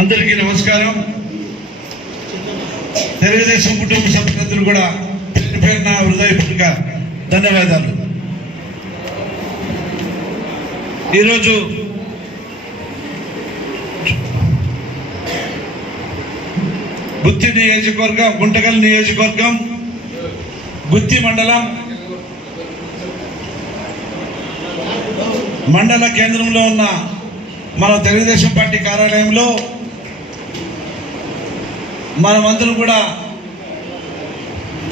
అందరికీ నమస్కారం. తెలుగుదేశం కుటుంబ సభ్యులందరూ కూడా పేరు పేరున హృదయపూర్వక ధన్యవాదాలు. ఈరోజు గుత్తి నియోజకవర్గం గుంటకల్ నియోజకవర్గం గుత్తి మండలం మండల కేంద్రంలో ఉన్న మన తెలుగుదేశం పార్టీ కార్యాలయంలో మనమందరం కూడా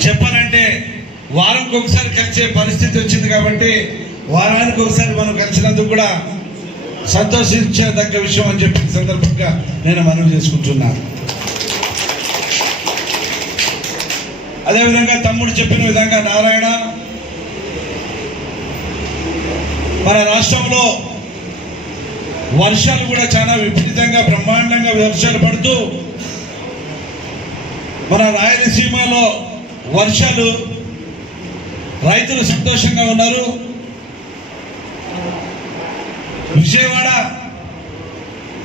చెప్పాలంటే వారంకి ఒకసారి కలిసే పరిస్థితి వచ్చింది కాబట్టి వారానికి ఒకసారి మనం కలిసినందుకు కూడా సంతోషించదగ్గ విషయం అని చెప్పిన సందర్భంగా నేను మనవి చేసుకుంటున్నాను అదేవిధంగా తమ్ముడు చెప్పిన విధంగా నారాయణ మన రాష్ట్రంలో వర్షాలు కూడా చాలా విపరీతంగా బ్రహ్మాండంగా వర్షాలు పడుతూ మన రాయలసీమలో వర్షాలు రైతులు సంతోషంగా ఉన్నారు. విజయవాడ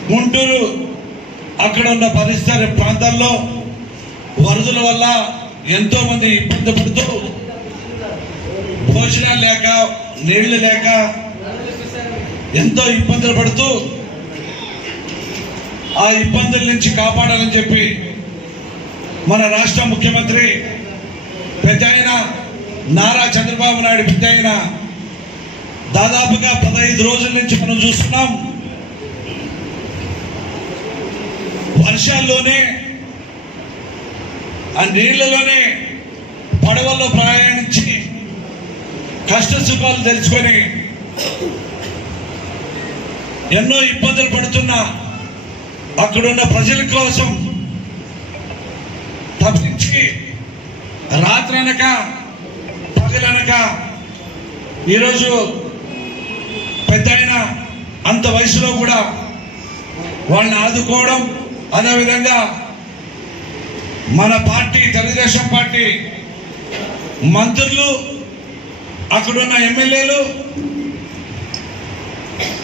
గుంటూరు అక్కడ ఉన్న పరిసర ప్రాంతాల్లో వరదల వల్ల ఎంతో మంది ఇబ్బంది పడుతూ భోజనాలు లేక నీళ్ళు లేక ఎంతో ఇబ్బందులు పడుతూ ఆ ఇబ్బందుల నుంచి కాపాడాలని చెప్పి మన రాష్ట్ర ముఖ్యమంత్రి పెద్ద నారా చంద్రబాబు నాయుడు పెద్ద దాదాపుగా పదహైదు రోజుల నుంచి మనం చూస్తున్నాం. వర్షాల్లోనే ఆ నీళ్ళలోనే పడవల్లో ప్రయాణించి కష్ట సుఖాలు తెలుసుకొని ఎన్నో ఇబ్బందులు పడుతున్న అక్కడున్న ప్రజల కోసం తప్పించి రాత్రి అనక పగలనక ఈరోజు పెద్ద అంత వయసులో కూడా వాళ్ళని ఆదుకోవడం అదేవిధంగా మన పార్టీ తెలుగుదేశం పార్టీ మంత్రులు అక్కడున్న ఎమ్మెల్యేలు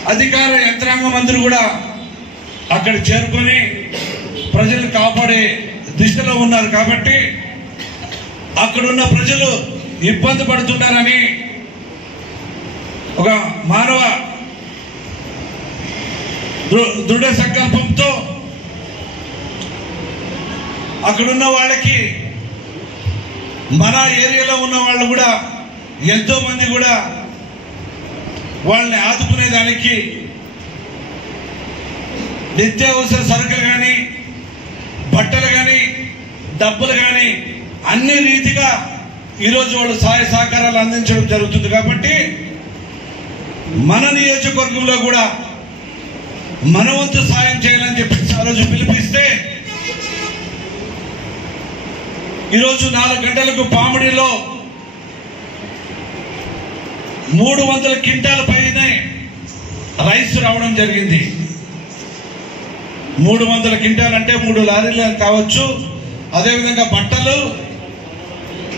అధికార యంత్రాంగం అందరూ కూడా అక్కడ చేరుకొని ప్రజలు కాపాడే దిశలో ఉన్నారు కాబట్టి అక్కడున్న ప్రజలు ఇబ్బంది పడుతున్నారని ఒక మానవ దృ- దృఢ సంకల్పంతో అక్కడున్న వాళ్ళకి మన ఏరియాలో ఉన్న వాళ్ళు కూడా ఎంతో మంది కూడా వాళ్ళని ఆదుకునేదానికి నిత్యావసర సరుకులు కానీ బట్టలు కానీ డబ్బులు కానీ అన్ని రీతిగా ఈరోజు వాళ్ళు సహాయ సహకారాలు అందించడం జరుగుతుంది కాబట్టి మన నియోజకవర్గంలో కూడా మన వంతు సాయం చేయాలని చెప్పి ఆ రోజు పిలిపిస్తే ఈరోజు నాలుగు గంటలకు పామిడిలో మూడు వందల క్వింటాల పైన రైస్ రావడం జరిగింది. మూడు వందల క్వింటాల్ అంటే మూడు లారీలు కావచ్చు. అదేవిధంగా బట్టలు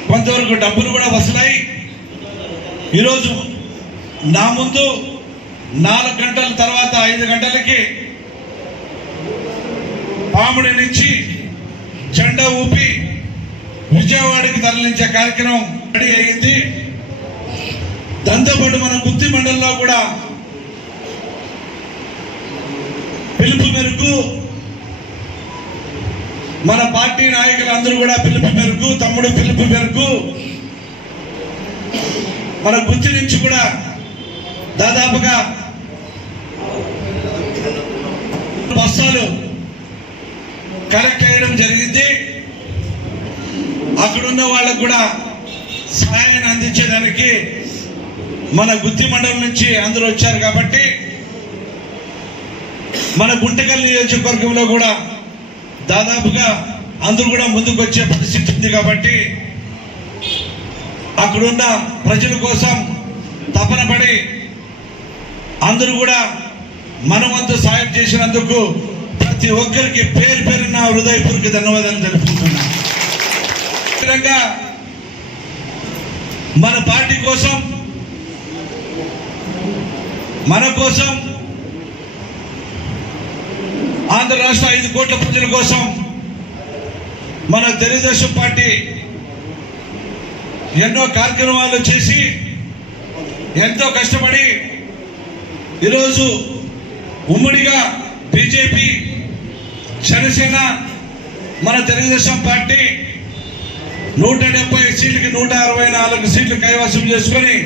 కొంతవరకు డబ్బులు కూడా వసూలాయి ఈరోజు నా ముందు నాలుగు గంటల తర్వాత ఐదు గంటలకి పాముడి నుంచి జెండా ఊపి విజయవాడకి తరలించే కార్యక్రమం రెడీ అయింది దాంతోపాటు మన గుత్తి మండలంలో కూడా పిలుపు మేరకు మన పార్టీ నాయకులందరూ కూడా పిలుపు మేరకు తమ్ముడు పిలుపు మేరకు మన గుత్తి నుంచి కూడా దాదాపుగా బస్సాలు కలెక్ట్ చేయడం జరిగింది. అక్కడున్న వాళ్ళకు కూడా సహాయాన్ని అందించేదానికి మన గుత్తి మండలం నుంచి అందరూ వచ్చారు కాబట్టి మన గుంటకల్ నియోజకవర్గంలో కూడా దాదాపుగా అందరూ కూడా ముందుకు వచ్చే పరిస్థితి ఉంది కాబట్టి అక్కడున్న ప్రజల కోసం తపన పడి అందరూ కూడా మనమంతా సాయం చేసినందుకు ప్రతి ఒక్కరికి పేరు పేరున హృదయపూర్వక ధన్యవాదాలు తెలుపుకుంటున్నా విధంగా మన పార్టీ కోసం మన కోసం ఆంధ్ర రాష్ట్ర ఐదు కోట్ల ప్రజల కోసం మన తెలుగుదేశం పార్టీ ఎన్నో కార్యక్రమాలు చేసి ఎంతో కష్టపడి ఈరోజు ఉమ్మడిగా బీజేపీ జనసేన మన తెలుగుదేశం పార్టీ నూట డెబ్బై సీట్లకి నూట అరవై నాలుగు సీట్లు కైవసం చేసుకొని